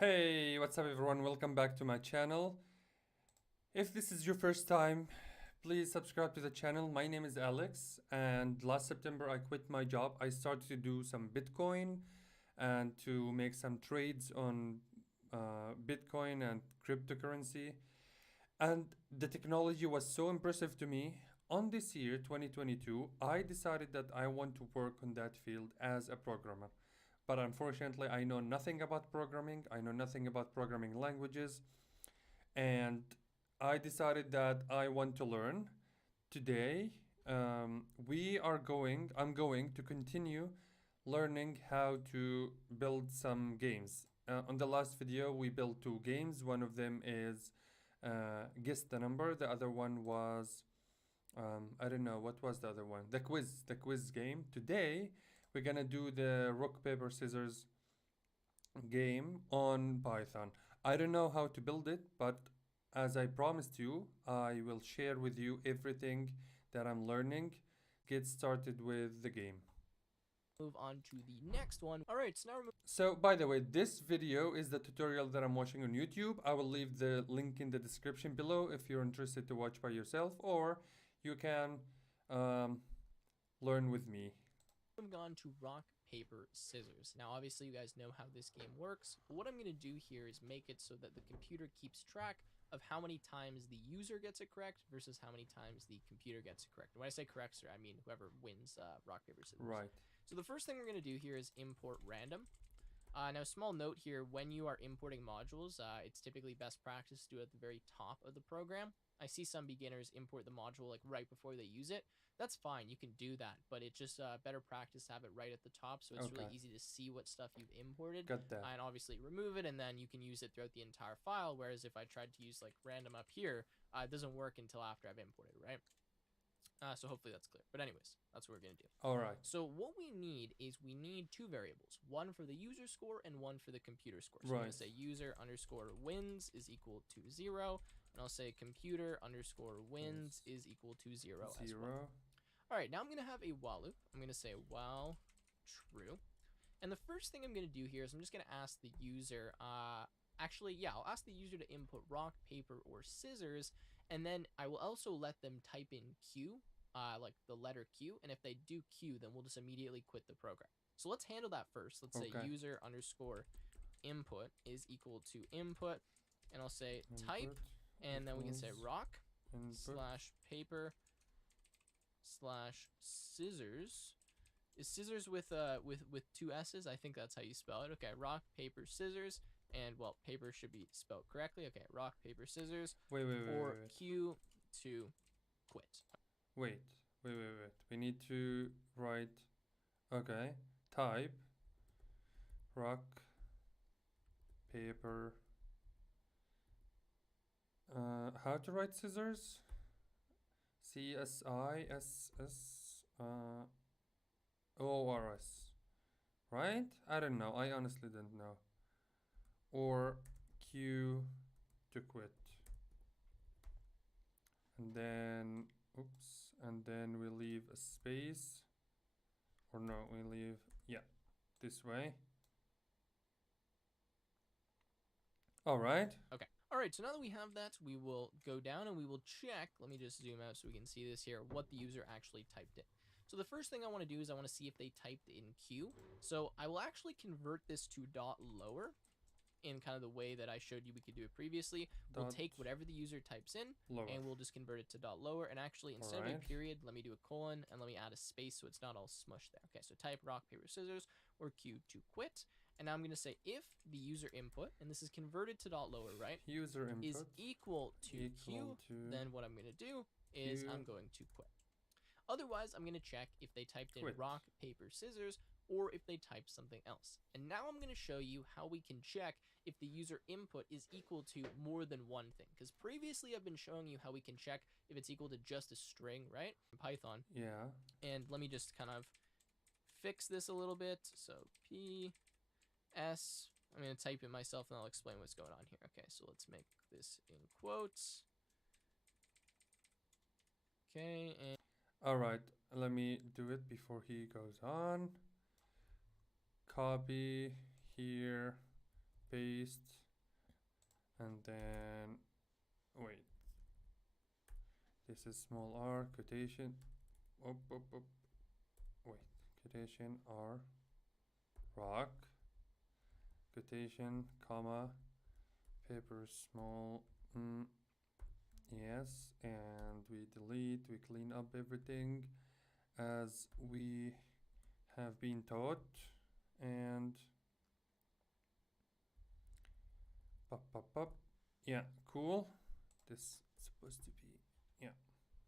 Hey, what's up everyone? Welcome back to my channel. If this is your first time, please subscribe to the channel. My name is Alex, and last September I quit my job. I started to do some Bitcoin and to make some trades on Bitcoin and cryptocurrency. And the technology was so impressive to me. On this year, 2022, I decided that I want to work on that field as a programmer. But unfortunately, I know nothing about programming. I know nothing about programming languages. And I decided that I want to learn. Today, I'm going to continue learning how to build some games. On the last video, we built two games. One of them is Guess the Number. The other one was, I don't know, what was the other one? The quiz game. Today, we're gonna do the rock, paper, scissors game on Python. I don't know how to build it, but as I promised you, I will share with you everything that I'm learning. Get started with the game. Move on to the next one. All right, so now we're So, by the way, this video is the tutorial that I'm watching on YouTube. I will leave the link in the description below if you're interested to watch by yourself, or you can learn with me. moving on to rock, paper, scissors. Now, obviously, you guys know how this game works, but what I'm going to do here is make it so that the computer keeps track of how many times the user gets it correct versus how many times the computer gets it correct. And when I say correct, sir, I mean whoever wins rock, paper, scissors. Right. So the first thing we're going to do here is import random. Now, small note here, when you are importing modules, it's typically best practice to do it at the very top of the program. I see some beginners import the module like right before they use it. That's fine, you can do that, but it's just better practice to have it right at the top, so it's really easy to see what stuff you've imported. Got that. And obviously remove it, and then you can use it throughout the entire file, whereas if I tried to use like random up here, it doesn't work until after I've imported, right? So hopefully that's clear. But anyways, that's what we're going to do. All right. So what we need is we need two variables, one for the user score and one for the computer score. So Right. I'm going to say user underscore wins is equal to 0. And I'll say computer underscore wins is equal to 0 as well. All right, now I'm going to have a while loop. I'm going to say while true. And the first thing I'm going to do here is I'm just going to ask the user, I'll ask the user to input rock, paper, or scissors, and then I will also let them type in Q, like the letter Q, and if they do Q, then we'll just immediately quit the program. So let's handle that first. Let's say user underscore input is equal to input, and I'll say type, and then we can say rock slash paper slash scissors. Is scissors with two S's? I think that's how you spell it. Okay, rock, paper, scissors. And, well, paper should be spelled correctly. Okay, rock, paper, scissors. Wait. Q to quit. Wait. We need to write, okay, type, rock, paper, how to write scissors? CSISS, ORS, right? I don't know, I honestly don't know. Or Q to quit. And then, oops, and then we leave a space. Or no, we leave, yeah, this way. All right. Okay. All right, so now that we have that, we will go down and we will check. Let me just zoom out so we can see this here, what the user actually typed in. So the first thing I want to do is I want to see if they typed in Q. So I will actually convert this to dot lower in kind of the way that I showed you we could do it previously. We'll take whatever the user types in and we'll just convert it to dot lower. And actually, instead of a period, let me do a colon and let me add a space so it's not all smushed there. Okay, so type rock, paper, scissors, or Q to quit. And now I'm going to say if the user input, and this is converted to dot lower, right? User input is equal to Q, then what I'm going to do is I'm going to quit. Otherwise, I'm going to check if they typed in rock, paper, scissors, or if they type something else. And now I'm going to show you how we can check if the user input is equal to more than one thing. Because previously I've been showing you how we can check if it's equal to just a string, right? In Python. Yeah. And let me just kind of fix this a little bit. So PS, I'm going to type it myself and I'll explain what's going on here. Okay, so let's make this in quotes. Okay, and all right, let me do it before he goes on. Copy here, paste, and then wait, this is small r, quotation, wait, quotation r, rock, quotation, comma, paper small, yes, and we delete, we clean up everything as we have been taught, and pop, yeah, cool. This is supposed to be, yeah,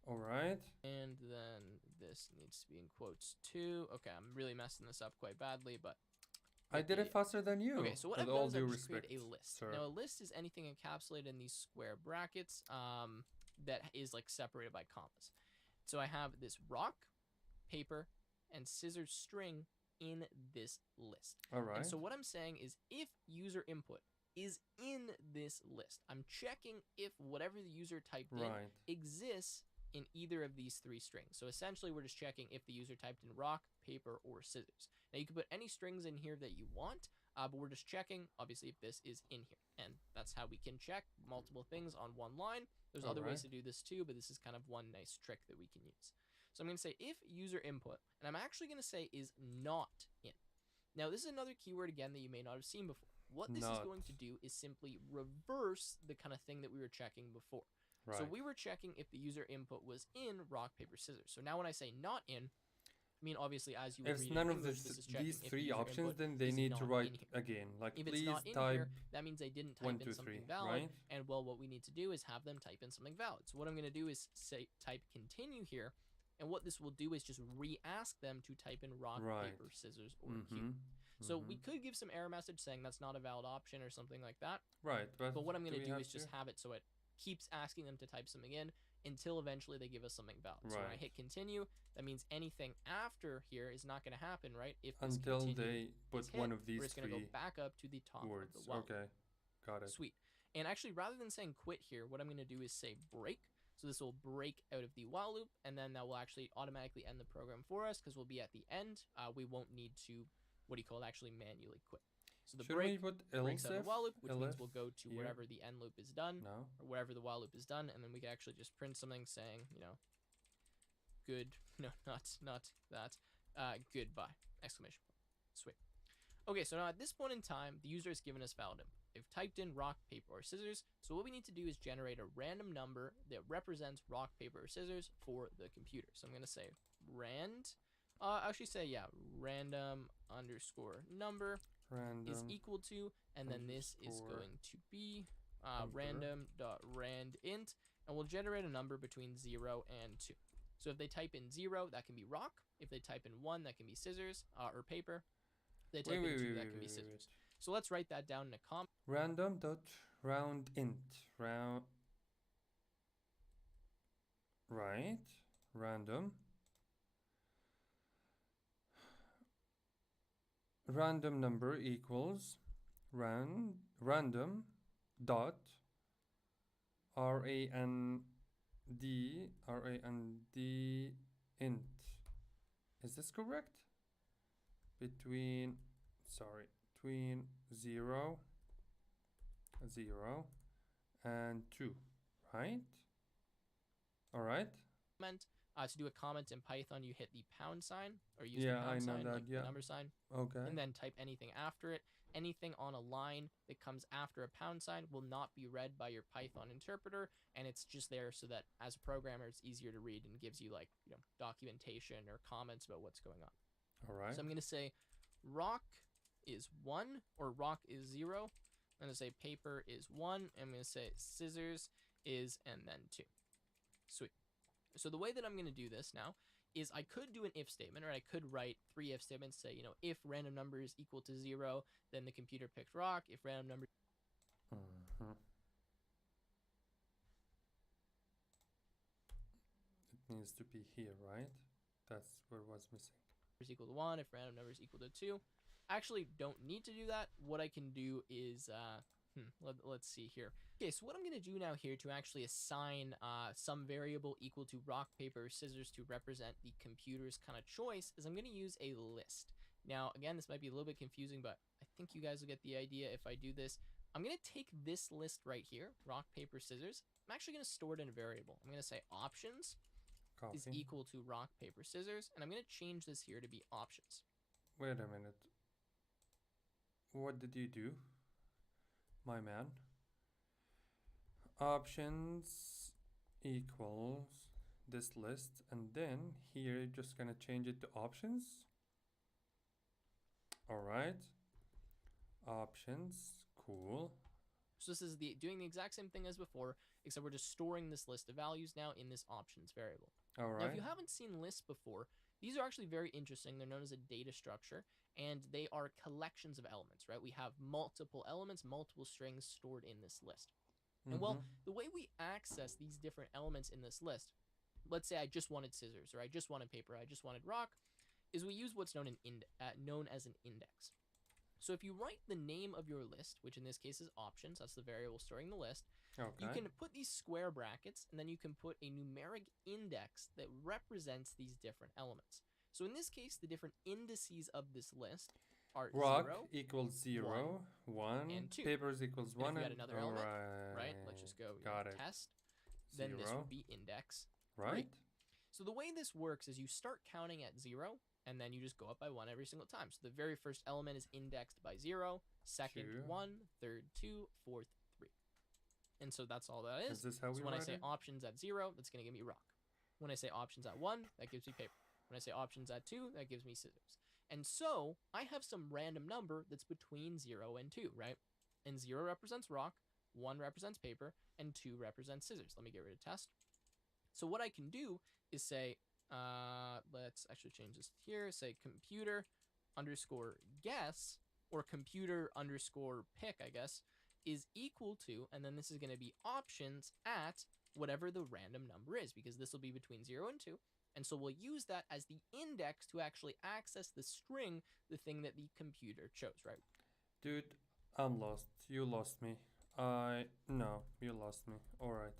all right. And then this needs to be in quotes too. Okay, I'm really messing this up quite badly, but I did it faster than you. Okay, so what I've done is I've just created a list. Sir. Now, a list is anything encapsulated in these square brackets that is like separated by commas. So I have this rock, paper, and scissors string in this list. All right. And so what I'm saying is if user input is in this list, I'm checking if whatever the user typed in exists in either of these three strings. So essentially we're just checking if the user typed in rock, paper, or scissors. Now you can put any strings in here that you want, but we're just checking obviously if this is in here. And that's how we can check multiple things on one line. There's other ways to do this too, but this is kind of one nice trick that we can use. So I'm going to say if user input, and I'm actually going to say is not in. Now this is another keyword again that you may not have seen before. What this is going to do is simply reverse the kind of thing that we were checking before. Right. So we were checking if the user input was in rock, paper, scissors. So now when I say not in, I mean obviously as you would read none in of English, this is checking these if three the options, then they need to write again. Like if please it's not in type here, that means they didn't type 1, 2, in something 3, valid. right? And well, what we need to do is have them type in something valid. So what I'm going to do is say type continue here. And what this will do is just re-ask them to type in rock, paper, scissors, or cube. So we could give some error message saying that's not a valid option or something like that. Right. But what I'm going to do is just have it so it keeps asking them to type something in until eventually they give us something valid. So when I hit continue, that means anything after here is not going to happen, right? If this until they put one of these it's going to go back up to the top words. of the while. Okay. Got it. Sweet. And actually, rather than saying quit here, what I'm going to do is say break. So this will break out of the while loop, and then that will actually automatically end the program for us because we'll be at the end. We won't need to, actually manually quit. So the break breaks out of the while loop, which means we'll go to wherever the end loop is done, or wherever the while loop is done, and then we can actually just print something saying, good, no, not that, goodbye, exclamation point. Sweet. Okay, so now at this point in time, the user has given us valid input. They've typed in rock, paper, or scissors. So what we need to do is generate a random number that represents rock, paper, or scissors for the computer. So I'm going to say random underscore number is equal to, and then this is going to be random.randint, and we'll generate a number between 0 and 2. So if they type in 0, that can be rock. If they type in 1, that can be scissors or paper. If they type in 2, that can be scissors. So let's write that down in a comment. Random.roundint. Random number equals random dot rand int. Is this correct? Between 0 and 2, right? All right. To do a comment in Python, you hit the pound sign or use the pound sign, like the number sign. Okay. And then type anything after it. Anything on a line that comes after a pound sign will not be read by your Python interpreter, and it's just there so that as a programmer, it's easier to read and gives you documentation or comments about what's going on. All right. So I'm going to say rock is 1 or rock is 0. I'm going to say paper is 1. I'm going to say scissors is and then 2. Sweet. So the way that I'm going to do this now is I could do an if statement, or I could write 3 if statements, say, if random number is equal to 0, then the computer picked rock. If random number it needs to be here, right? That's what was missing. Is equal to 1, if random number is equal to 2. I actually don't need to do that. What I can do is let's see here. Okay, so what I'm going to do now here to actually assign some variable equal to rock, paper, scissors to represent the computer's kind of choice is I'm going to use a list. Now, again, this might be a little bit confusing, but I think you guys will get the idea if I do this. I'm going to take this list right here, rock, paper, scissors. I'm actually going to store it in a variable. I'm going to say options is equal to rock, paper, scissors, and I'm going to change this here to be options. Wait a minute. What did you do, my man? Options equals this list, and then here you're just gonna change it to options. All right, options, cool. So this is doing the exact same thing as before, except we're just storing this list of values now in this options variable. All right. Now, if you haven't seen lists before, these are actually very interesting. They're known as a data structure, and they are collections of elements, right? We have multiple elements, multiple strings stored in this list. And well, the way we access these different elements in this list, let's say I just wanted scissors, or I just wanted paper, I just wanted rock, is we use what's known as an index. So if you write the name of your list, which in this case is options, that's the variable storing the list, you can put these square brackets, and then you can put a numeric index that represents these different elements. So in this case, the different indices of this list are rock 0 equals 0, 1, and 2. Papers equals 1. And if we had another element, right? Let's just go test. Then this would be index 3. So the way this works is you start counting at 0, and then you just go up by 1 every single time. So the very first element is indexed by 0, second 1, third 2, fourth 3. And so that's all that is. Is this how we so when I say it? options at 0, that's going to give me rock. When I say options at 1, that gives me paper. When I say options at 2, that gives me scissors. And so I have some random number that's between 0 and 2, right? And 0 represents rock, 1 represents paper, and 2 represents scissors. Let me get rid of test. So what I can do is say, let's actually change this here, say computer underscore guess, or computer underscore pick, I guess, is equal to, and then this is going to be options at whatever the random number is, because this will be between 0 and 2. And so we'll use that as the index to actually access the string, the thing that the computer chose, right? Dude, I'm lost. You lost me. No, you lost me. Alright.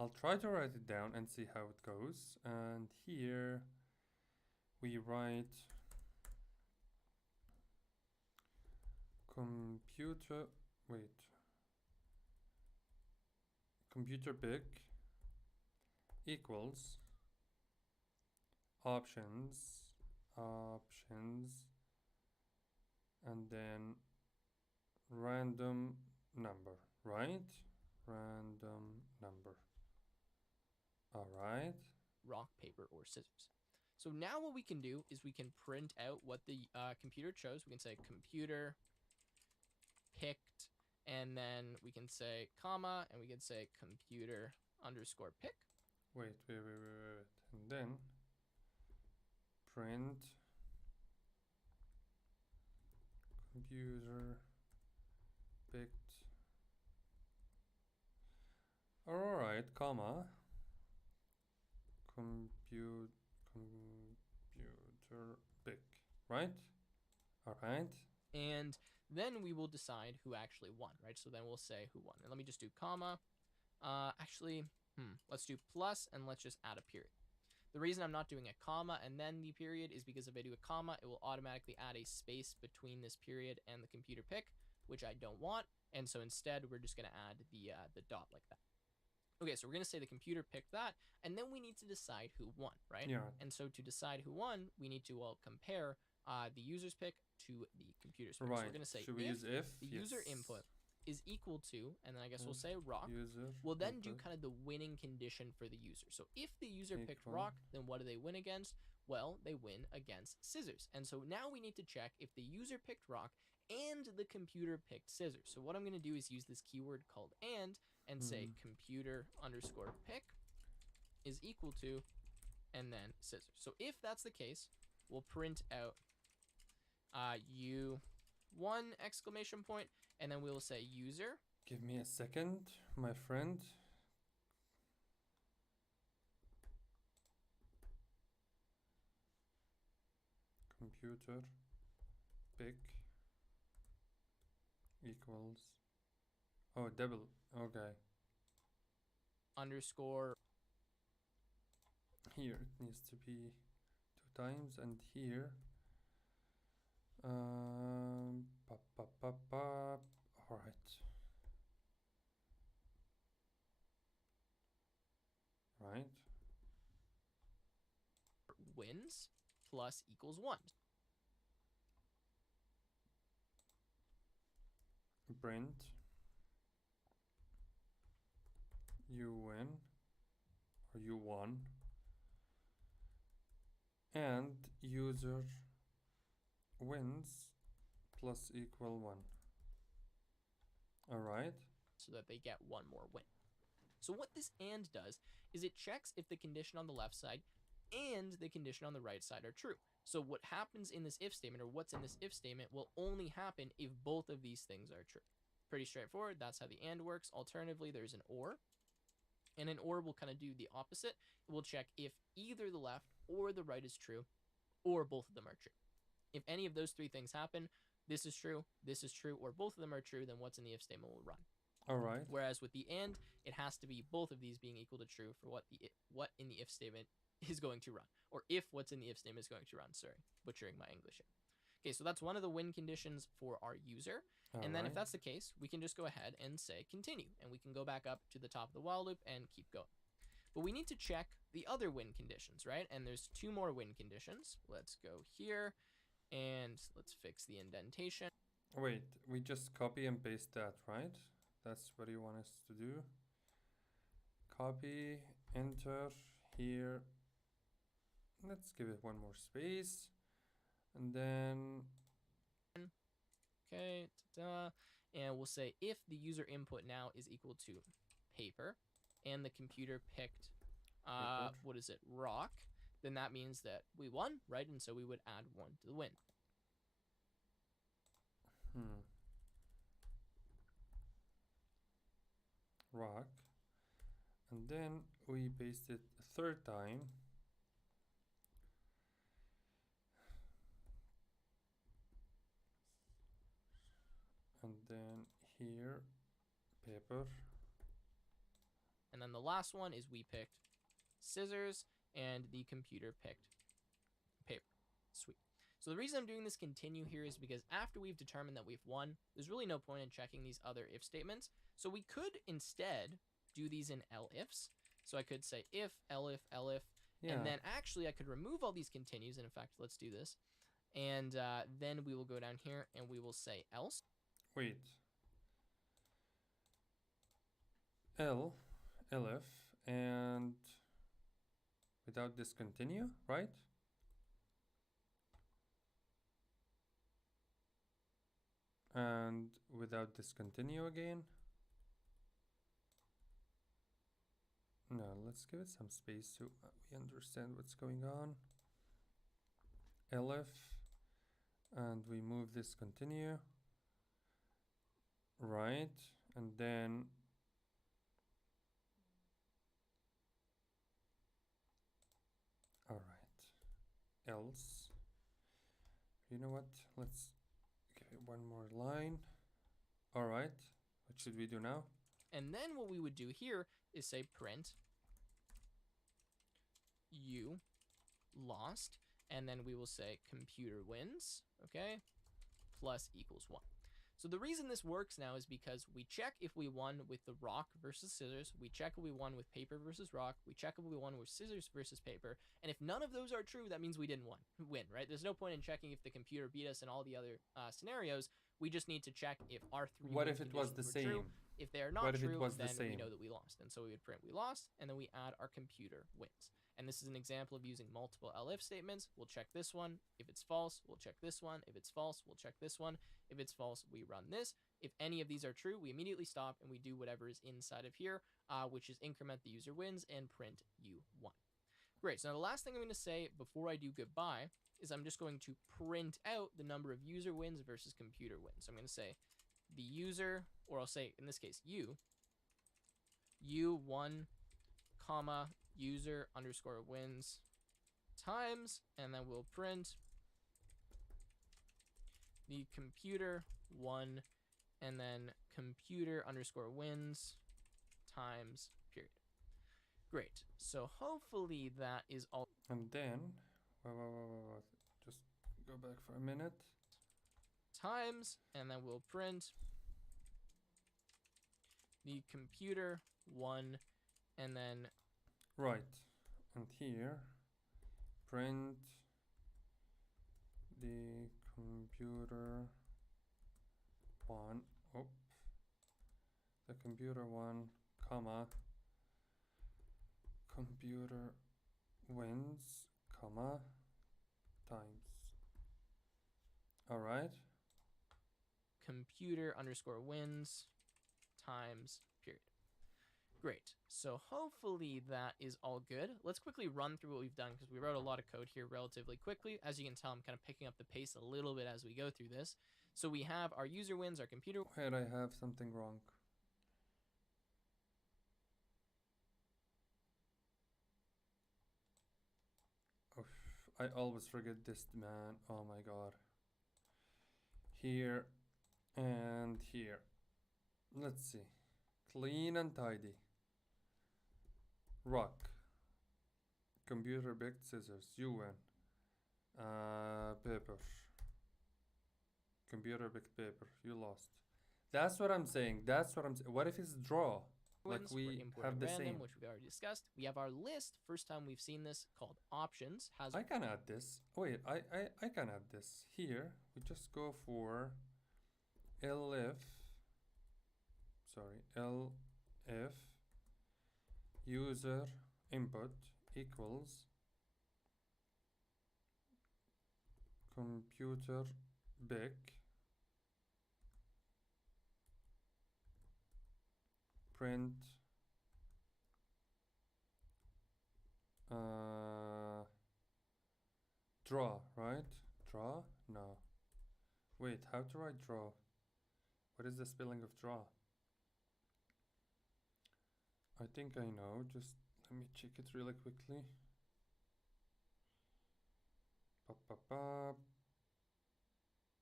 I'll try to write it down and see how it goes. And here we write computer pick equals options, and then random number, right? Random number. All right. Rock, paper, or scissors. So now what we can do is we can print out what the computer chose. We can say computer picked, and then we can say comma, and we can say computer underscore pick. Wait. And then print computer picked. All right, comma. Computer pick, right? All right. And then we will decide who actually won, right? So then we'll say who won. And let me just do comma. Let's do plus, and let's just add a period. The reason I'm not doing a comma and then the period is because if I do a comma, it will automatically add a space between this period and the computer pick, which I don't want. And so instead, we're just going to add the dot like that. Okay, so we're going to say the computer picked that, and then we need to decide who won, right? Yeah. And so to decide who won, we need to, compare the user's pick to the computer's pick. Right. So we're going to say Should we use if? The user input is equal to, and then I guess we'll say rock. User we'll then input. do kind of the winning condition for the user. So if the user picked rock, then what do they win against? Well, they win against scissors. And so now we need to check if the user picked rock and the computer picked scissors. So what I'm going to do is use this keyword called and say computer underscore pick is equal to, and then scissors. So if that's the case, we'll print out U1 exclamation point, and then we will say user. Give me a second, my friend. Computer pick equals, oh, double, okay. Underscore. Here it needs to be 2 times, and here Pop, pop, pop, pop. All right. Right. Wins plus equals 1. Print you win or you won, and user wins plus equal 1. All right. So that they get one more win. So what this and does is it checks if the condition on the left side and the condition on the right side are true. So what happens in this if statement, or what's in this if statement, will only happen if both of these things are true. Pretty straightforward. That's how the and works. Alternatively, there's an or. And an or will kind of do the opposite. It will check if either the left or the right is true, or both of them are true. If any of those three things happen, this is true, or both of them are true, then what's in the if statement will run. All right. Whereas with the and, it has to be both of these being equal to true for what in the if statement is going to run, or if what's in the if statement is going to run. Sorry, butchering my English here. Okay, so that's one of the win conditions for our user. And then if that's the case, we can just go ahead and say continue, and we can go back up to the top of the while loop and keep going. But we need to check the other win conditions, right? And there's 2 more win conditions. Let's go here and let's fix the indentation. Wait, we just copy and paste that, right? That's what you want us to do. Copy, enter here. Let's give it one more space. And then okay, and we'll say if the user input now is equal to paper and the computer picked what is it, rock, then that means that we won, right? And so we would add 1 to the win. Rock, and then we paste it a 3rd time. And then here, paper. And then the last one is we picked scissors and the computer picked paper. Sweet. So the reason I'm doing this continue here is because after we've determined that we've won, there's really no point in checking these other if statements. So we could instead do these in elifs. So I could say if, elif, Yeah. and then actually I could remove all these continues. And in fact, let's do this. And then we will go down here and we will say else. Wait. Elif, and without discontinue, right? And without discontinue again. No, let's give it some space so we understand what's going on. Elif, and we move this continue. Right, and then all right, else, you know what, let's give it one more line. All right, what should we do now? And then what we would do here is say print you lost, and then we will say computer wins, okay, plus equals 1. So the reason this works now is because we check if we won with the rock versus scissors, we check if we won with paper versus rock, we check if we won with scissors versus paper, and if none of those are true, that means we didn't win, right? There's no point in checking if the computer beat us in all the other scenarios. We just need to check if our 3 What if it was the same? True. If they are not what if true, it was then the same? we know that we lost. And so we would print we lost, and then we add our computer wins. And this is an example of using multiple elif statements. We'll check this one. If it's false, we'll check this one. If it's false, we'll check this one. If it's false, we run this. If any of these are true, we immediately stop and we do whatever is inside of here, which is increment the user wins and print you won. Great. So now the last thing I'm going to say before I do goodbye is I'm just going to print out the number of user wins versus computer wins. So I'm going to say the user, or I'll say in this case you won, comma, user underscore wins times, and then we'll print the computer won, and then computer underscore wins times period. Great. So hopefully that is all. And then, just go back for a minute. times, and then we'll print the computer 1, and then right, and here print the computer 1. Oh, the computer 1, comma, computer wins, comma, times. All right. computer underscore wins times period. Great. So hopefully that is all good. Let's quickly run through what we've done because we wrote a lot of code here relatively quickly. As you can tell, I'm kind of picking up the pace a little bit as we go through this. So we have our user wins, our computer. Wait, I have something wrong. Oof, I always forget this, man. Oh my god. Here and here. Let's see. Clean and tidy. Rock. Computer picked scissors. You win. Paper. Computer picked paper. You lost. That's what I'm saying. That's what I'm saying. What if it's draw? Like we have the random, same. which we've already discussed. We have our list. First time we've seen this, called options. I can add this. Wait, I can add this. Here, we just go for elif. Sorry, elif user input equals computer big print draw, right? Draw? No. Wait, how to write draw? What is the spelling of draw? I think I know. Just let me check it really quickly.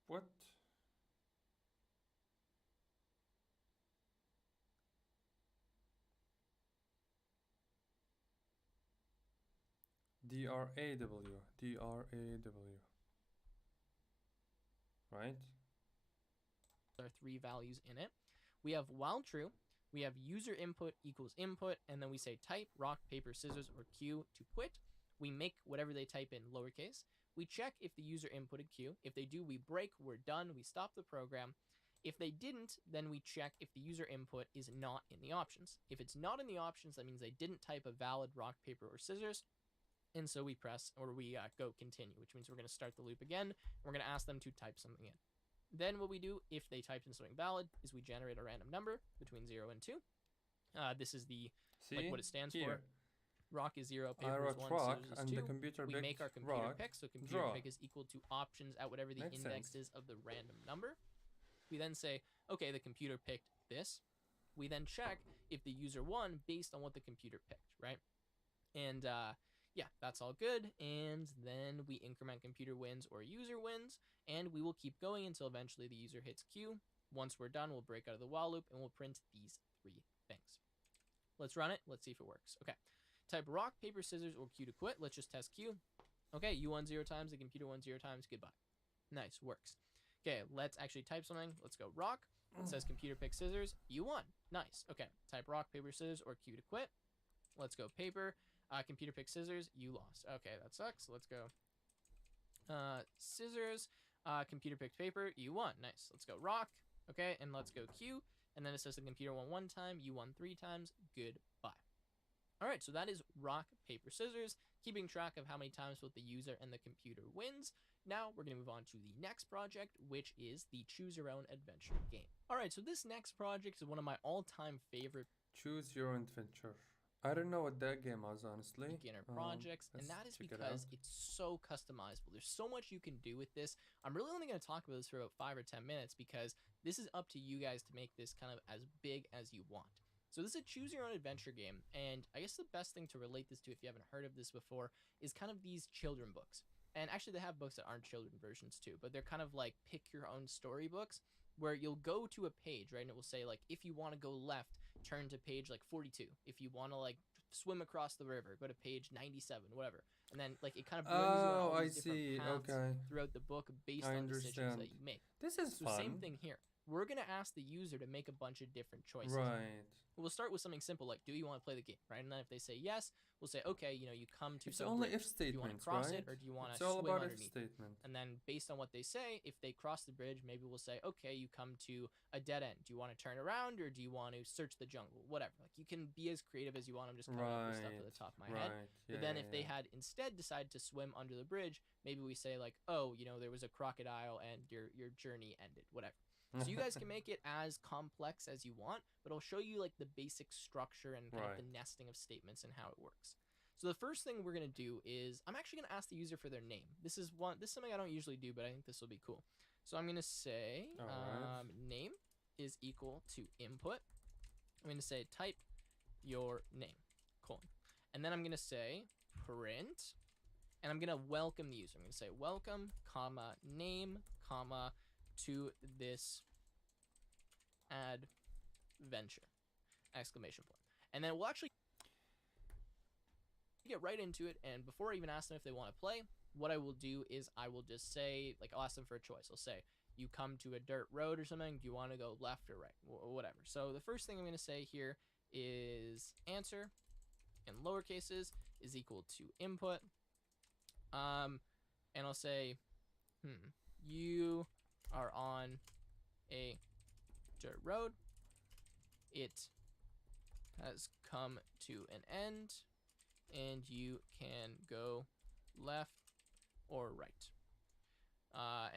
What? D-R-A-W. D-R-A-W. Right? There are 3 values in it. We have while true. We have user input equals input, and then we say type, rock, paper, scissors, or Q to quit. We make whatever they type in lowercase. We check if the user inputted Q. If they do, we break, we're done, we stop the program. If they didn't, then we check if the user input is not in the options. If it's not in the options, that means they didn't type a valid rock, paper, or scissors. And so we press, or we go continue, which means we're going to start the loop again. We're going to ask them to type something in. Then what we do, if they typed in something valid, is we generate a random number between 0 and 2. This is the like what it stands for. Rock is 0, paper is 1, rock, scissors is and 2. the computer We make our computer pick, so computer pick is equal to options at whatever the index is of the random number. We then say, okay, the computer picked this. We then check if the user won based on what the computer picked, right? And yeah, that's all good. And then we increment computer wins or user wins, and we will keep going until eventually the user hits Q. Once we're done, we'll break out of the while loop and we'll print these 3 things. Let's run it. Let's see if it works. Okay. Type rock, paper, scissors, or Q to quit. Let's just test Q. Okay, you won 0 times. The computer won 0 times. Goodbye. Nice. Works. Okay, let's actually type something. Let's go rock. It says computer pick scissors. You won. Nice. Okay, type rock, paper, scissors, or Q to quit. Let's go paper. Computer pick scissors. You lost. Okay, that sucks. Let's go scissors. Computer picked paper. You won. Nice. Let's go rock. Okay, and let's go Q. And then it says the computer won 1 time. You won 3 times. Goodbye. All right, so that is rock, paper, scissors, keeping track of how many times both the user and the computer wins. Now we're going to move on to the next project, which is the Choose Your Own Adventure game. All right, so this next project is one of my all-time favorite Choose Your Own Adventure. I don't know what that game was, honestly. Beginner projects, and that is because it's so customizable. There's so much you can do with this. I'm really only going to talk about this for about 5 or 10 minutes because this is up to you guys to make this kind of as big as you want. So this is a choose your own adventure game, and I guess the best thing to relate this to, if you haven't heard of this before, is kind of these children books. And actually they have books that aren't children versions too, but they're kind of like pick your own story books where you'll go to a page, right, and it will say like, if you want to go left, turn to page like 42. If you want to like swim across the river, go to page 97, whatever. And then like it kind of brings you on all these different paths throughout the book based on decisions that you make. This is fun. Same thing here. We're going to ask the user to make a bunch of different choices. Right. We'll start with something simple like, do you want to play the game, right? And then if they say yes, we'll say, okay, you know, you come to some only bridge. if statements, do you want to cross it or do you want to swim all about underneath? If statement. And then based on what they say, if they cross the bridge, maybe we'll say, okay, you come to a dead end. Do you want to turn around or do you want to search the jungle? Whatever. Like you can be as creative as you want. I'm just coming up with stuff at the top of my head. Yeah, but then if they had instead decided to swim under the bridge, maybe we say like, oh, you know, there was a crocodile and your journey ended, whatever. So you guys can make it as complex as you want, but I'll show you like the basic structure and kind of the nesting of statements and how it works. So the first thing we're going to do is I'm actually going to ask the user for their name. This is something I don't usually do, but I think this will be cool. So I'm going to say name is equal to input. I'm going to say type your name, colon. And then I'm going to say print, and I'm going to welcome the user. I'm going to say welcome, comma, name, comma, to this adventure, exclamation point. And then we'll actually get right into it, and before I even ask them if they want to play, what I will do is I will just say, like, I'll ask them for a choice. I'll say, you come to a dirt road or something, do you want to go left or right, whatever. So the first thing I'm going to say here is answer in lower cases is equal to input, and I'll say you are on a dirt road. It has come to an end, and you can go left or right.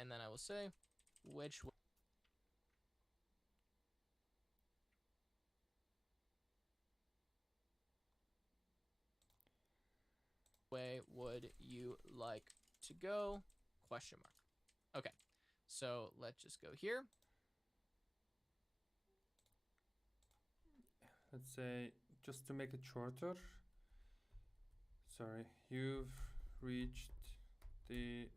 And then I will say which way would you like to go? Question mark. Okay. So let's just go here. Let's say, just to make it shorter. Sorry, you've reached the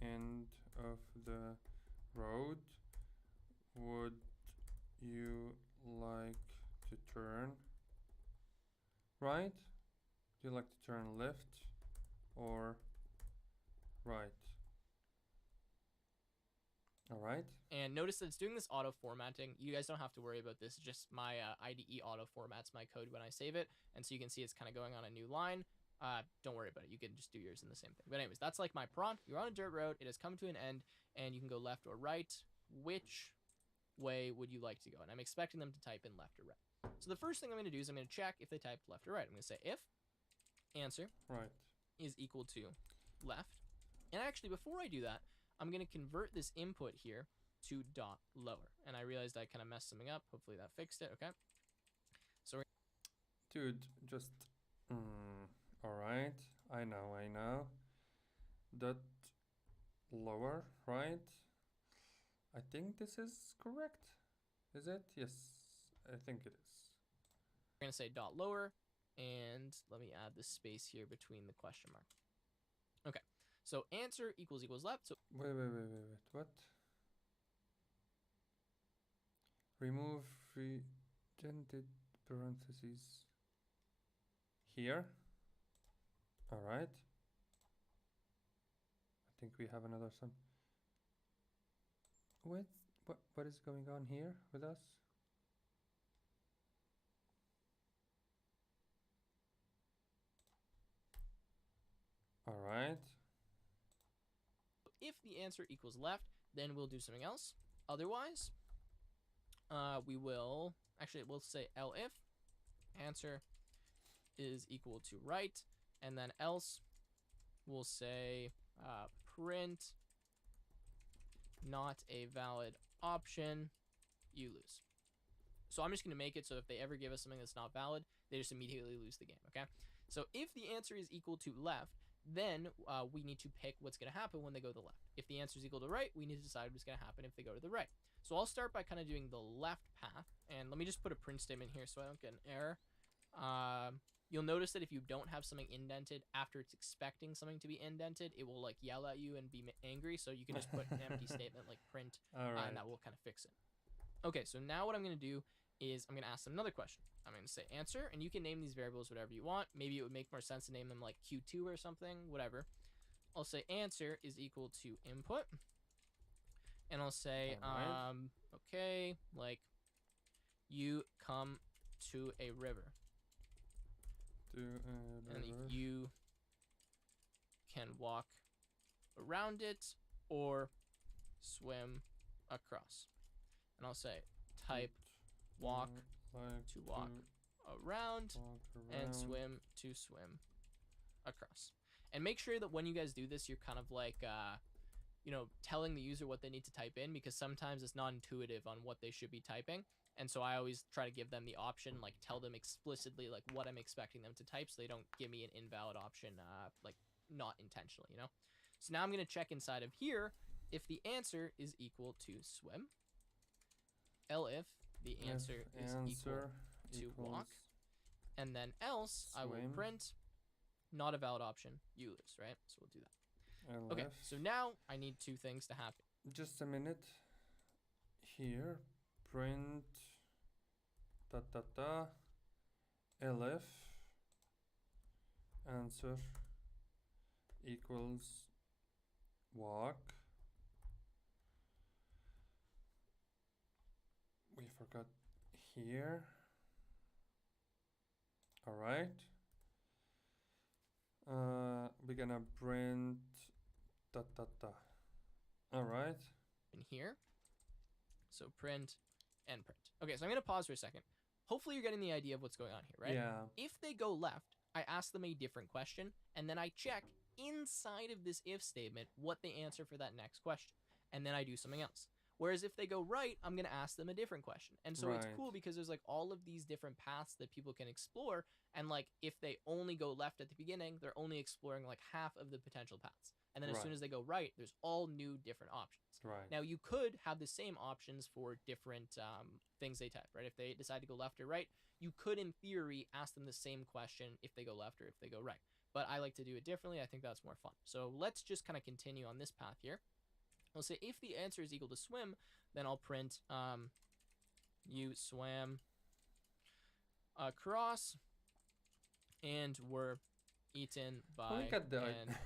end of the road. Would you like to turn right? Do you like to turn left or right? All right. And notice that it's doing this auto formatting. You guys don't have to worry about this. Just my IDE auto formats my code when I save it. And so you can see it's kind of going on a new line. Don't worry about it. You can just do yours in the same thing. But anyways, that's like my prompt. You're on a dirt road. It has come to an end, and you can go left or right. Which way would you like to go? And I'm expecting them to type in left or right. So the first thing I'm going to do is I'm going to check if they typed left or right. I'm going to say if answer is equal to left. And actually, before I do that, I'm going to convert this input here to dot lower. And I realized I kind of messed something up. Hopefully that fixed it. Okay. So dude, just all right. I know. Dot lower, right? I think this is correct. Is it? Yes, I think it is. We're going to say dot lower, and let me add the space here between the question mark. Okay. So answer equals left. So wait. What? Remove regented parentheses here. All right. I think we have another some. What is going on here with us? All right. If the answer equals left, then we'll do something else. Otherwise, we'll say elif answer is equal to right, and then else we'll say print not a valid option, you lose. So I'm just going to make it so if they ever give us something that's not valid, they just immediately lose the game, okay? So if the answer is equal to left, then we need to pick what's going to happen when they go to the left. If the answer is equal to right, we need to decide what's going to happen if they go to the right. So I'll start by kind of doing the left path, and let me just put a print statement here so I don't get an error. You'll notice that if you don't have something indented after it's expecting something to be indented, it will like yell at you and be angry. So you can just put an empty statement like print, and that will kind of fix it. Okay, so now what I'm going to do is I'm going to ask them another question. I'm going to say answer, and you can name these variables whatever you want. Maybe it would make more sense to name them like Q2 or something, whatever. I'll say answer is equal to input. And I'll say, okay, like, you come to a river. And you can walk around it or swim across. And I'll say type walk to walk around and swim to swim across. And make sure that when you guys do this, you're kind of like, you know, telling the user what they need to type in, because sometimes it's not intuitive on what they should be typing. And so I always try to give them the option, like tell them explicitly like what I'm expecting them to type, so they don't give me an invalid option, like not intentionally, you know? So now I'm going to check inside of here if the answer is equal to swim, if the answer is equal to walk, and then else swim. I will print not a valid option, you lose, right? So we'll do that. Okay, so now I need two things to happen. Just a minute. Here, print elif answer equals walk. We forgot here. All right. We're gonna print all right. In here. So print and print. Okay, so I'm gonna pause for a second. Hopefully you're getting the idea of what's going on here, right? Yeah. If they go left, I ask them a different question, and then I check inside of this if statement what they answer for that next question, and then I do something else. Whereas if they go right, I'm going to ask them a different question. And so it's cool because there's like all of these different paths that people can explore. And like if they only go left at the beginning, they're only exploring like half of the potential paths. And then as soon as they go right, there's all new different options. Now you could have the same options for different things they type, right? If they decide to go left or right, you could in theory ask them the same question if they go left or if they go right. But I like to do it differently. I think that's more fun. So let's just kind of continue on this path here. I'll say if the answer is equal to swim, then I'll print you swam across and were eaten by an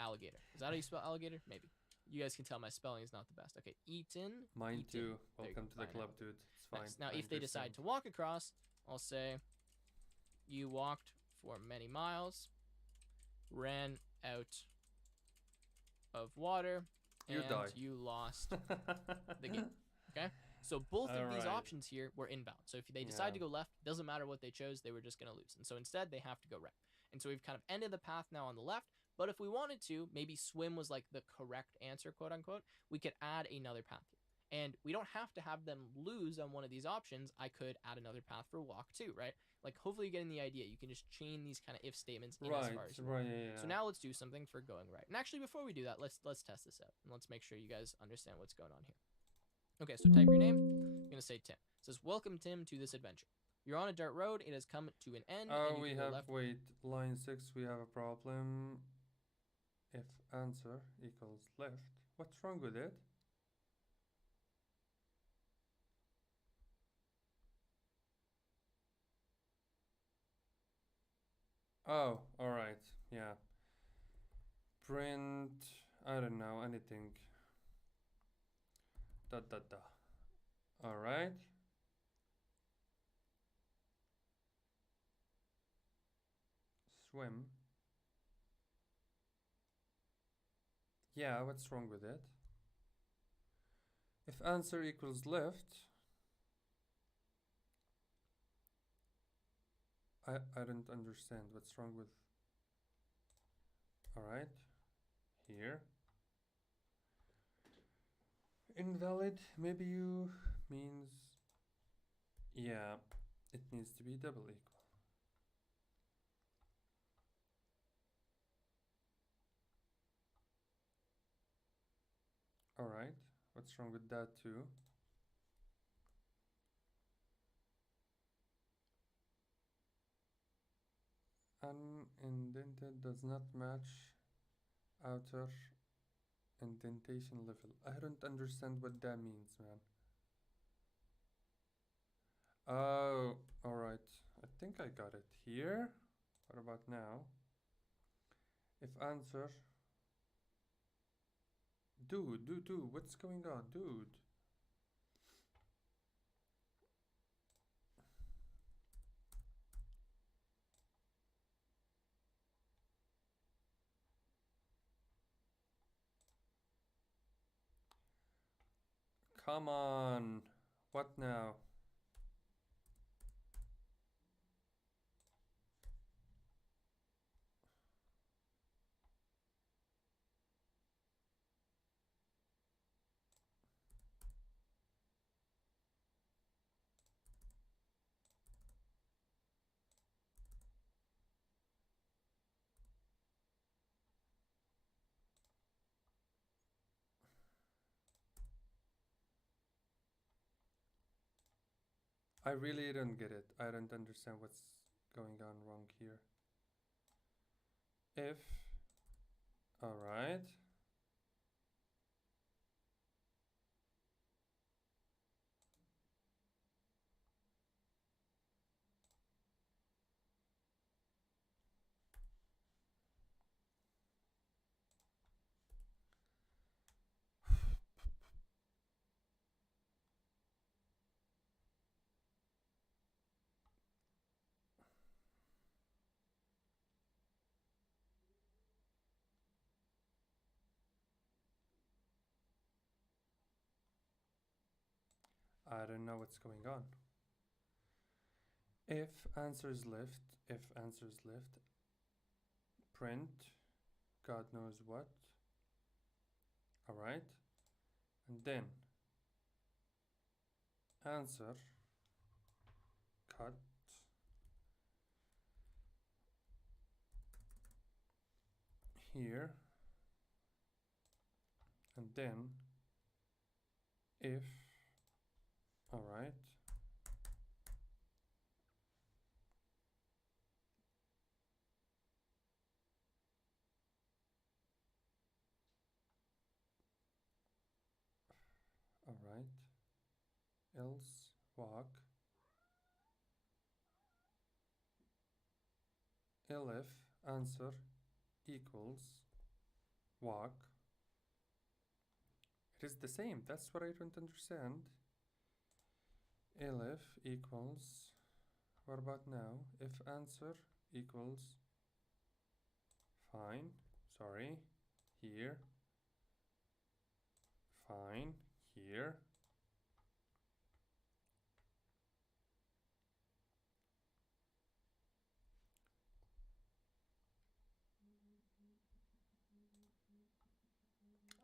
alligator. Is that how you spell alligator? Maybe. You guys can tell my spelling is not the best. Okay, eaten. Mine eaten. too. Welcome to the club, dude. It's fine. Nice. Now, if they decide to walk across, I'll say you walked for many miles, ran out of water, and you lost the game. Okay? So both of these options here were inbound. So if they decide to go left, doesn't matter what they chose, they were just going to lose. And so instead, they have to go right. And so we've kind of ended the path now on the left. But if we wanted to, maybe swim was like the correct answer, quote unquote, we could add another path here. And we don't have to have them lose on one of these options. I could add another path for walk too, right? Like hopefully you're getting the idea. You can just chain these kind of if statements in as far as you want. So now let's do something for going right. And actually before we do that, let's test this out. And let's make sure you guys understand what's going on here. Okay, so type your name. I'm going to say Tim. It says, welcome Tim to this adventure. You're on a dirt road. It has come to an end. Oh, we have, wait, line 6, we have a problem. If answer equals left, what's wrong with it? Oh, alright, yeah. Print, I don't know, anything. Alright. Swim. Yeah, what's wrong with it? If answer equals left, I don't understand what's wrong with. Alright, here. Invalid, maybe you means, yeah, it needs to be double equal. Alright, what's wrong with that too? Unindented does not match outer indentation level. I don't understand what that means, man. Oh, all right. I think I got it here. What about now? If answer... Dude, what's going on, dude? Come on. What now? I really don't get it. I don't understand what's going on wrong here. If... Alright. I don't know what's going on. If answers left, print, God knows what. Alright. And then answer, cut, here. And then if, alright. Alright. Else, walk. Elif, answer, equals, walk. It is the same. That's what I don't understand. Elif equals, what about now? If answer equals, fine, sorry, here, fine, here.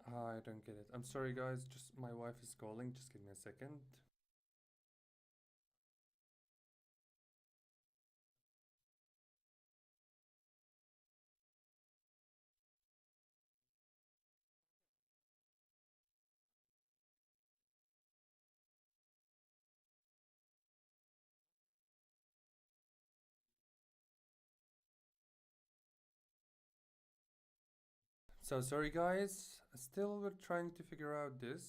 I don't get it. I'm sorry guys, just my wife is calling. Just give me a second. So sorry guys, still we're trying to figure out this.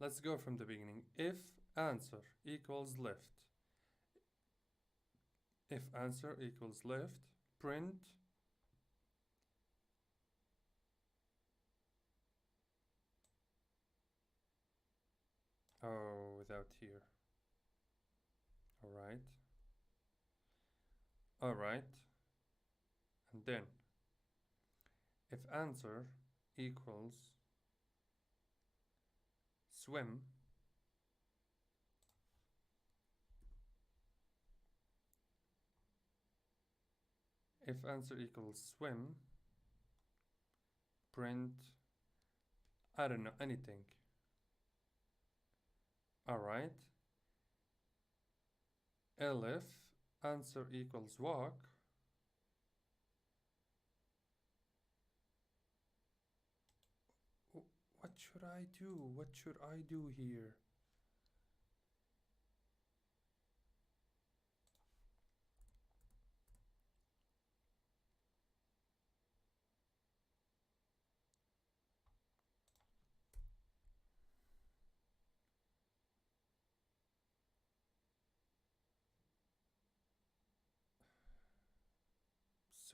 Let's go from the beginning. If answer equals left, if answer equals left, print without here. Alright. Alright. And then if answer equals swim, if answer equals swim, print, I don't know, anything. Alright. Elif, answer equals walk, what should I do? What should I do here?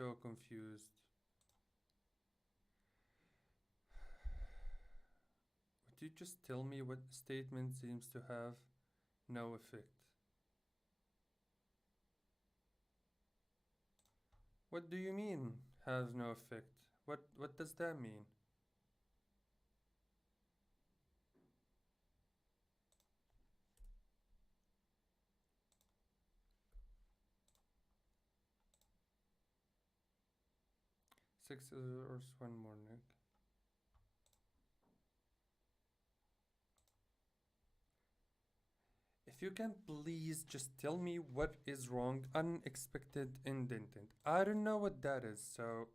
so confused. Would you just tell me what statement seems to have no effect? What do you mean, has no effect? What does that mean? Six or one more, Nick. If you can please just tell me what is wrong, unexpected indented. I don't know what that is, so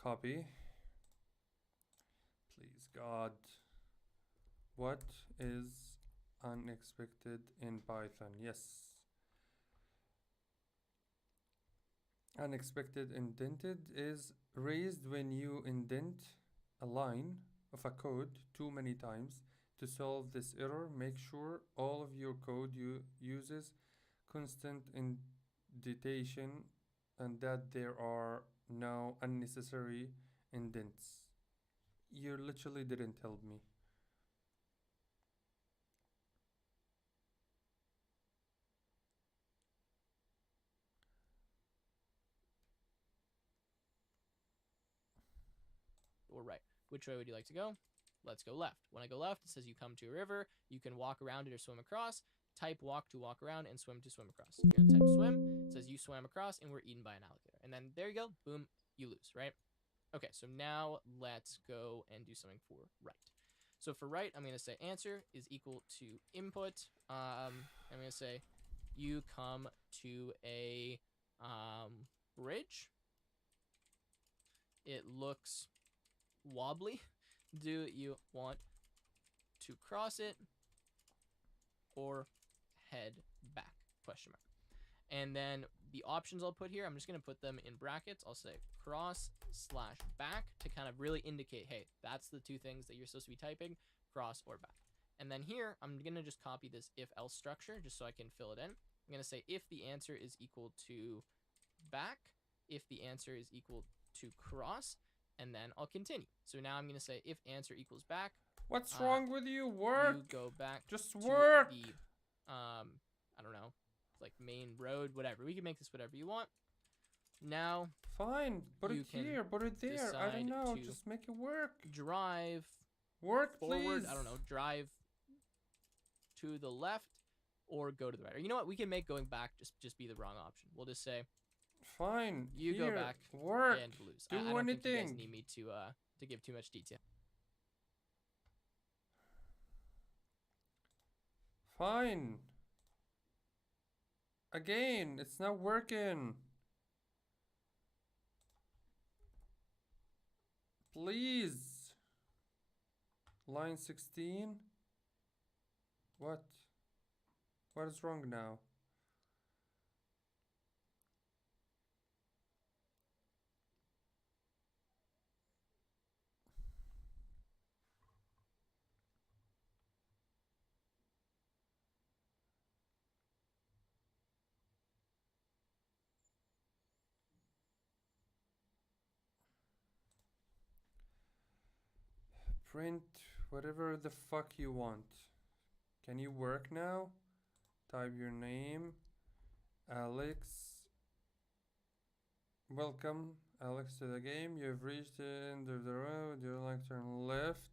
copy. Please, God. What is unexpected in Python? Yes. Unexpected indented is raised when you indent a line of a code too many times. To solve this error, make sure all of your code uses constant indentation and that there are no unnecessary indents. You literally didn't help me. Or right. Which way would you like to go? Let's go left. When I go left, it says you come to a river. You can walk around it or swim across. Type walk to walk around and swim to swim across. You're going to type swim. It says you swam across and were eaten by an alligator. And then there you go. Boom. You lose, right? Okay, so now let's go and do something for right. So for right, I'm going to say answer is equal to input. I'm going to say you come to a bridge. It looks wobbly. Do you want to cross it or head back? Question mark. And then the options I'll put here, I'm just going to put them in brackets. I'll say cross/back to kind of really indicate, hey, that's the two things that you're supposed to be typing, cross or back. And then here, I'm going to just copy this if-else structure just so I can fill it in. I'm going to say if the answer is equal to back, if the answer is equal to cross, and then I'll continue. So now I'm going to say if answer equals back. What's wrong with you? Work. You go back just to work. The, I don't know, like main road, whatever. We can make this whatever you want. Now, fine. Put it here. Put it there. I don't know. Just make it work. Drive. Work, forward. please. I don't know. Drive to the left or go to the right. Or you know what? We can make going back just be the wrong option. We'll just say. Fine. You here, go back work. and lose. Do I don't anything. think you guys need me to give too much detail. Fine. Again, it's not working. Please. Line 16. What? What is wrong now? Print whatever the fuck you want. Can you work now? Type your name. Alex. Welcome, Alex, to the game. You have reached the end of the road. Would you like to turn left?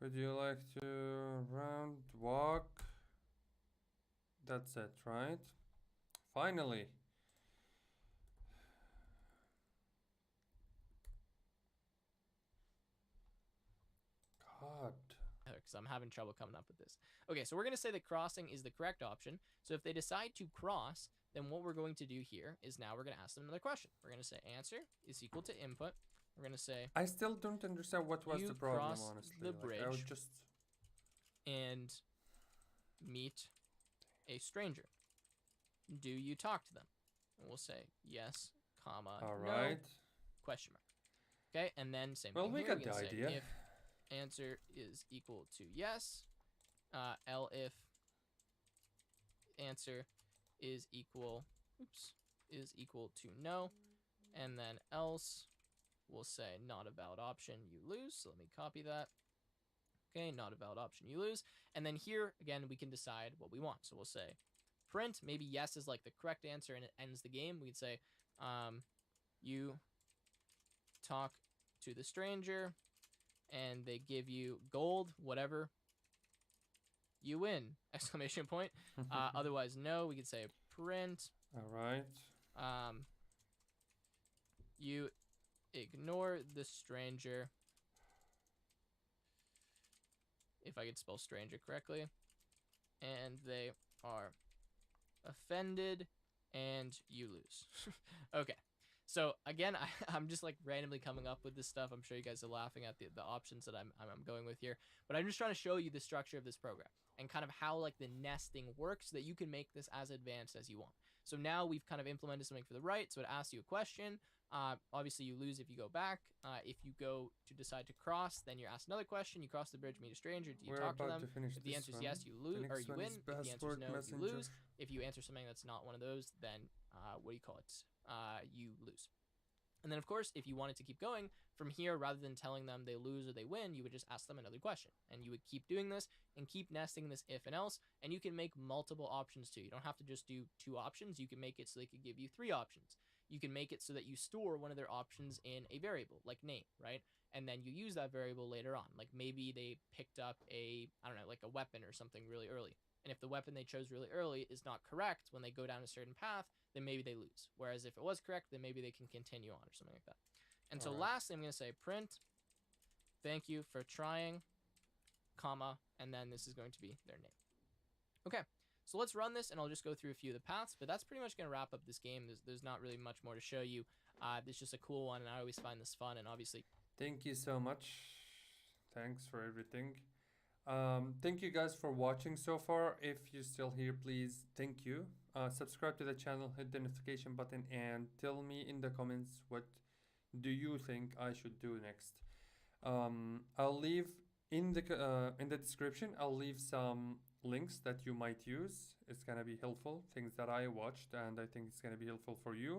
Would you like to round walk? That's it, right? Finally. God. Because I'm having trouble coming up with this. Okay, so we're going to say that crossing is the correct option. So if they decide to cross, then what we're going to do here is now we're going to ask them another question. We're going to say answer is equal to input. We're going to say I still don't understand what was the problem, cross honestly. the bridge I would just and meet a stranger. Do you talk to them? And we'll say yes, comma, all no, right. question mark. Okay, and then same Well, thing we here. got the idea. If answer is equal to yes, if answer is equal to no, and then else we'll say not a valid option, you lose. So let me copy that. Okay, not a valid option, you lose. And then here, again, we can decide what we want. So we'll say print, maybe yes is like the correct answer and it ends the game. We'd say you talk to the stranger and they give you gold, whatever, you win, exclamation point. Otherwise, no, we could say print. All right. You ignore the stranger, if I could spell stranger correctly, and they are offended and you lose. Okay. So again, I'm just like randomly coming up with this stuff. I'm sure you guys are laughing at the options that I'm going with here, but I'm just trying to show you the structure of this program and kind of how like the nesting works so that you can make this as advanced as you want. So now we've kind of implemented something for the right. So it asks you a question. Obviously you lose if you go back. If you go to decide to cross, then you're asked another question. You cross the bridge, meet a stranger. Do you talk to them? If the answer is yes, you lose, or you win. If the answer is no, you lose. If you answer something that's not one of those, then what do you call it? You lose. And then of course, if you wanted to keep going from here, rather than telling them they lose or they win, you would just ask them another question, and you would keep doing this and keep nesting this if and else. And you can make multiple options too. You don't have to just do 2 options. You can make it so they could give you 3 options. You can make it so that you store one of their options in a variable like name, right? And then you use that variable later on. Like maybe they picked up a, I don't know, like a weapon or something really early. And if the weapon they chose really early is not correct when they go down a certain path, then maybe they lose. Whereas if it was correct, then maybe they can continue on or something like that. And so lastly, I'm going to say print, thank you for trying, comma, and then this is going to be their name. Okay, so let's run this, and I'll just go through a few of the paths, but that's pretty much going to wrap up this game. There's not really much more to show you. It's just a cool one, and I always find this fun, and obviously... Thank you so much. Thanks for everything. Thank you guys for watching so far. If you're still here, please, thank you. Subscribe to the channel, hit the notification button, and tell me in the comments what do you think I should do next. I'll leave in the description, I'll leave some links that you might use. It's gonna be helpful, things that I watched, and I think it's gonna be helpful for you.